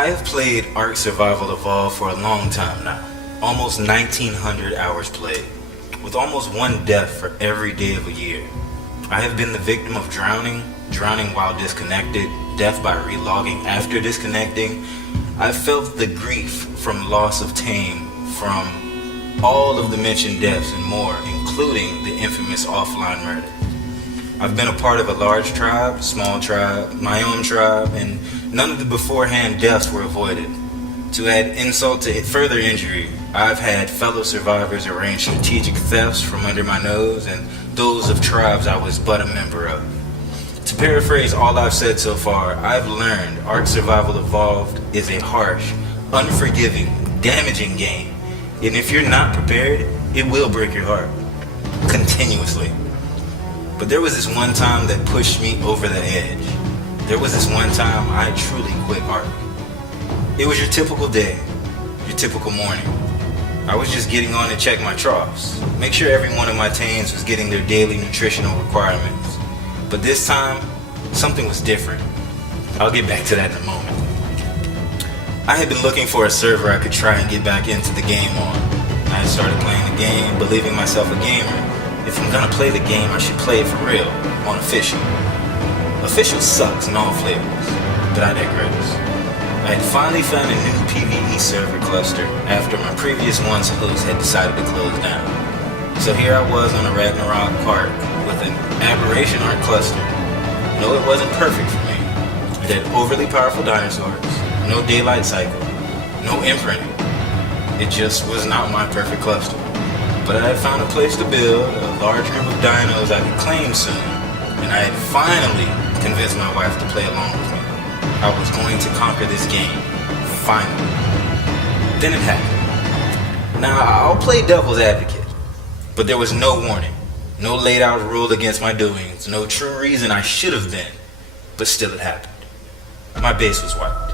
I have played Ark Survival Evolved for a long time now, almost 1900 hours played, with almost one death for every day of a year. I have been the victim of drowning while disconnected, death by relogging after disconnecting. I've felt the grief from loss of tame, from all of the mentioned deaths and more, including the infamous offline murder. I've been a part of a large tribe, small tribe, my own tribe, and none of the beforehand deaths were avoided. To add insult to further injury, I've had fellow survivors arrange strategic thefts from under my nose and those of tribes I was but a member of. To paraphrase all I've said so far, I've learned Ark Survival Evolved is a harsh, unforgiving, damaging game, and if you're not prepared, it will break your heart. Continuously. But there was this one time that pushed me over the edge. There was this one time I truly quit Ark. It was your typical day, your typical morning. I was just getting on to check my troughs, make sure every one of my tames was getting their daily nutritional requirements. But this time, something was different. I'll get back to that in a moment. I had been looking for a server I could try and get back into the game on. I had started playing the game, believing myself a gamer. If I'm gonna play the game, I should play it for real, on official. Official sucks in all flavors, but I digress. I had finally found a new PvE server cluster after my previous one's host had decided to close down. So here I was on a Ragnarok Ark with an Aberration Ark cluster. No, it wasn't perfect for me. It had overly powerful dinosaurs, no daylight cycle, no imprinting. It just was not my perfect cluster. But I had found a place to build, a large group of dinos I could claim soon, and I had finally convinced my wife to play along with me. I was going to conquer this game. Finally. Then it happened. Now, I'll play devil's advocate, but there was no warning, no laid out rule against my doings, no true reason I should have been, but still it happened. My base was wiped.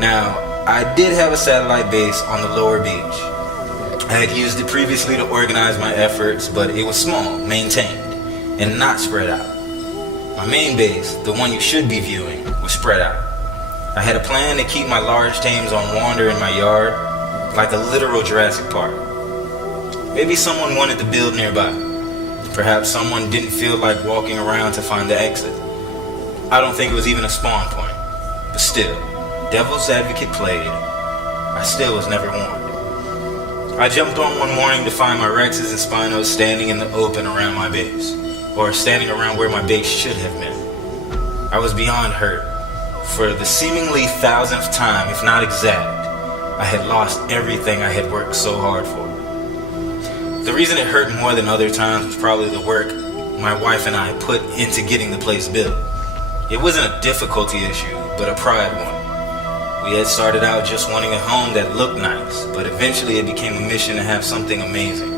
Now, I did have a satellite base on the lower beach. I had used it previously to organize my efforts, but it was small, maintained, and not spread out. My main base, the one you should be viewing, was spread out. I had a plan to keep my large tames on wander in my yard, like a literal Jurassic Park. Maybe someone wanted to build nearby. Perhaps someone didn't feel like walking around to find the exit. I don't think it was even a spawn point. But still, devil's advocate played. I still was never warned. I jumped on one morning to find my Rexes and Spinos standing in the open around my base, or standing around where my base should have been. I was beyond hurt. For the seemingly thousandth time, if not exact, I had lost everything I had worked so hard for. The reason it hurt more than other times was probably the work my wife and I put into getting the place built. It wasn't a difficulty issue, but a pride one. We had started out just wanting a home that looked nice, but eventually it became a mission to have something amazing.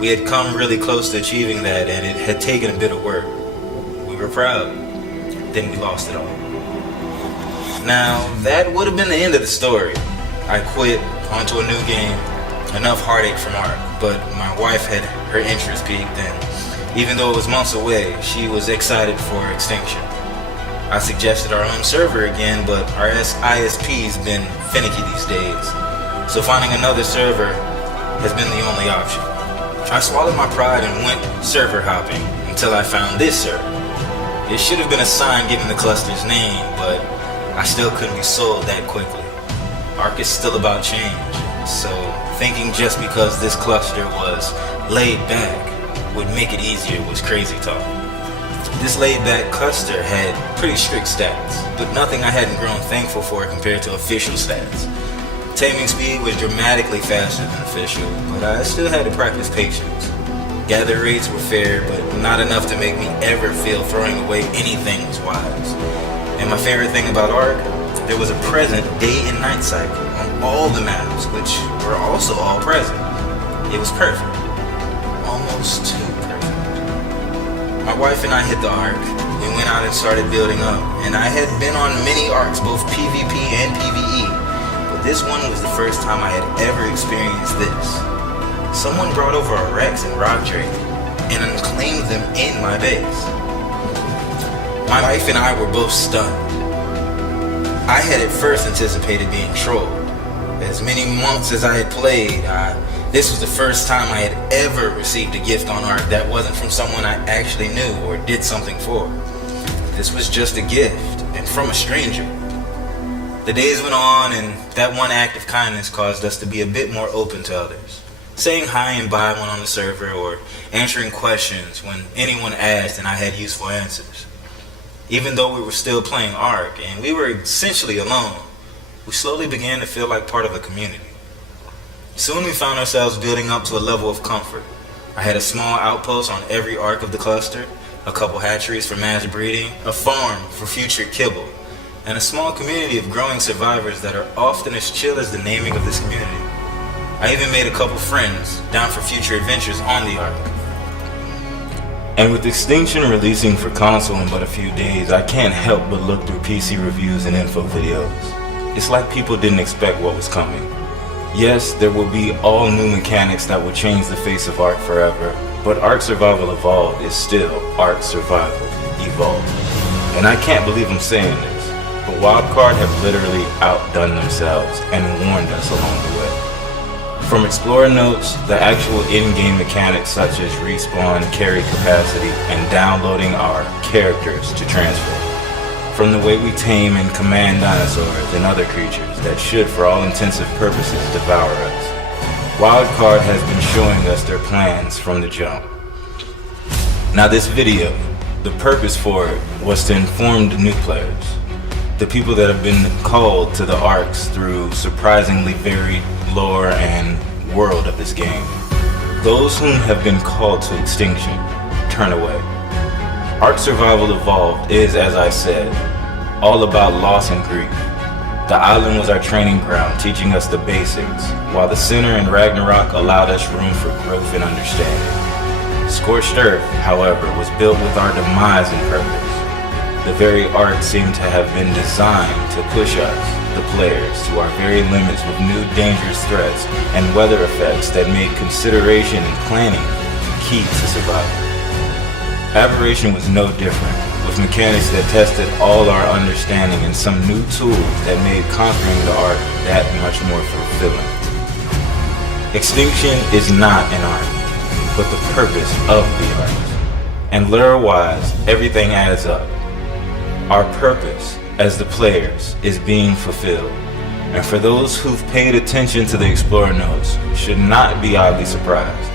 We had come really close to achieving that, and it had taken a bit of work. We were proud. Then we lost it all. Now, that would have been the end of the story. I quit, onto a new game, enough heartache from Ark, but my wife had her interest piqued, and even though it was months away, she was excited for Extinction. I suggested our own server again, but our ISP's been finicky these days, so finding another server has been the only option. I swallowed my pride and went server hopping until I found this server. It should have been a sign given the cluster's name, but I still couldn't be sold that quickly. Ark is still about change, so thinking just because this cluster was laid back would make it easier was crazy talk. This laid-back cluster had pretty strict stats, but nothing I hadn't grown thankful for compared to official stats. Taming speed was dramatically faster than official, but I still had to practice patience. Gather rates were fair, but not enough to make me ever feel throwing away anything was wise. And my favorite thing about Ark, there was a present day and night cycle on all the maps, which were also all present. It was perfect. Almost too perfect. My wife and I hit the Ark. We went out and started building up, and I had been on many Arks, both PvP and PvE, but this one was the first time I had ever experienced this. Someone brought over a Rex and Rock Drake and unclaimed them in my base. My wife and I were both stunned. I had at first anticipated being trolled. As many months as I had played, this was the first time I had ever received a gift on Ark that wasn't from someone I actually knew or did something for. This was just a gift, and from a stranger. The days went on, and that one act of kindness caused us to be a bit more open to others. Saying hi and bye when on the server, or answering questions when anyone asked and I had useful answers. Even though we were still playing Ark, and we were essentially alone, we slowly began to feel like part of a community. Soon we found ourselves building up to a level of comfort. I had a small outpost on every arc of the cluster, a couple hatcheries for mass breeding, a farm for future kibble, and a small community of growing survivors that are often as chill as the naming of this community. I even made a couple friends down for future adventures on the Ark. And with Extinction releasing for console in but a few days, I can't help but look through PC reviews and info videos. It's like people didn't expect what was coming. Yes, there will be all new mechanics that will change the face of Ark forever, but Ark Survival Evolved is still Ark Survival Evolved. And I can't believe I'm saying this, but Wildcard have literally outdone themselves and warned us along the way. From Explorer notes, the actual in-game mechanics such as respawn, carry capacity, and downloading our characters to transfer. From the way we tame and command dinosaurs and other creatures that should for all intensive purposes devour us. Wildcard has been showing us their plans from the jump. Now this video, the purpose for it was to inform the new players, the people that have been called to the Arks through surprisingly varied lore and world of this game. Those whom have been called to extinction, turn away. Ark Survival Evolved is, as I said, all about loss and grief. The island was our training ground, teaching us the basics, while the center in Ragnarok allowed us room for growth and understanding. Scorched Earth, however, was built with our demise in purpose. The very Ark seemed to have been designed to push us, the players, to our very limits with new dangerous threats and weather effects that made consideration and planning key to survival. Aberration was no different, with mechanics that tested all our understanding and some new tools that made conquering the Ark that much more fulfilling. Extinction is not an Ark, but the purpose of the Ark. And lore-wise, everything adds up. Our purpose as the players is being fulfilled, and for those who've paid attention to the Explorer notes should not be oddly surprised.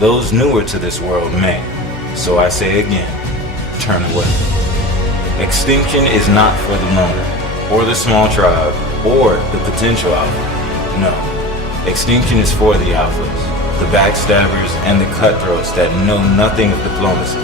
Those newer to this world may, so I say again, turn away. Extinction is not for the loner, or the small tribe, or the potential alpha. No, Extinction is for the alphas, the backstabbers and the cutthroats that know nothing of diplomacy,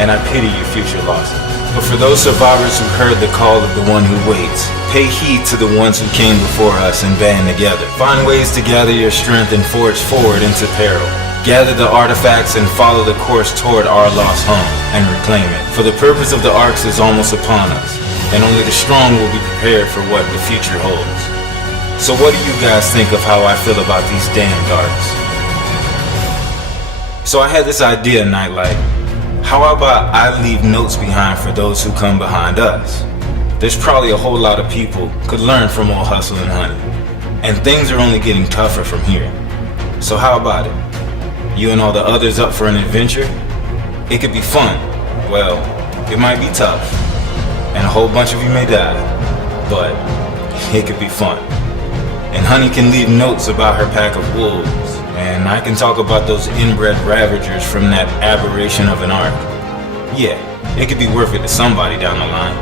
and I pity your future losses. But for those survivors who heard the call of the one who waits, pay heed to the ones who came before us and band together. Find ways to gather your strength and forge forward into peril. Gather the artifacts and follow the course toward our lost home and reclaim it. For the purpose of the Arks is almost upon us, and only the strong will be prepared for what the future holds. So what do you guys think of how I feel about these damned Arks? So I had this idea, Nightlight. How about I leave notes behind for those who come behind us? There's probably a whole lot of people could learn from old Hustle and Honey, and things are only getting tougher from here. So how about it? You and all the others up for an adventure? It could be fun. Well, it might be tough, and a whole bunch of you may die, but it could be fun. And Honey can leave notes about her pack of wolves, and I can talk about those inbred ravagers from that aberration of an Ark. Yeah, it could be worth it to somebody down the line.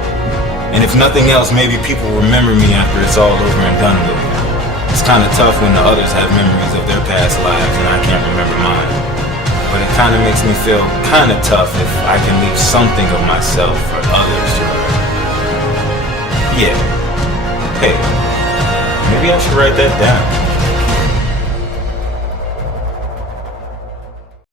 And if nothing else, maybe people remember me after it's all over and done with. It's kind of tough when the others have memories of their past lives and I can't remember mine. But it kind of makes me feel kind of tough if I can leave something of myself for others to remember. Yeah. Hey, maybe I should write that down.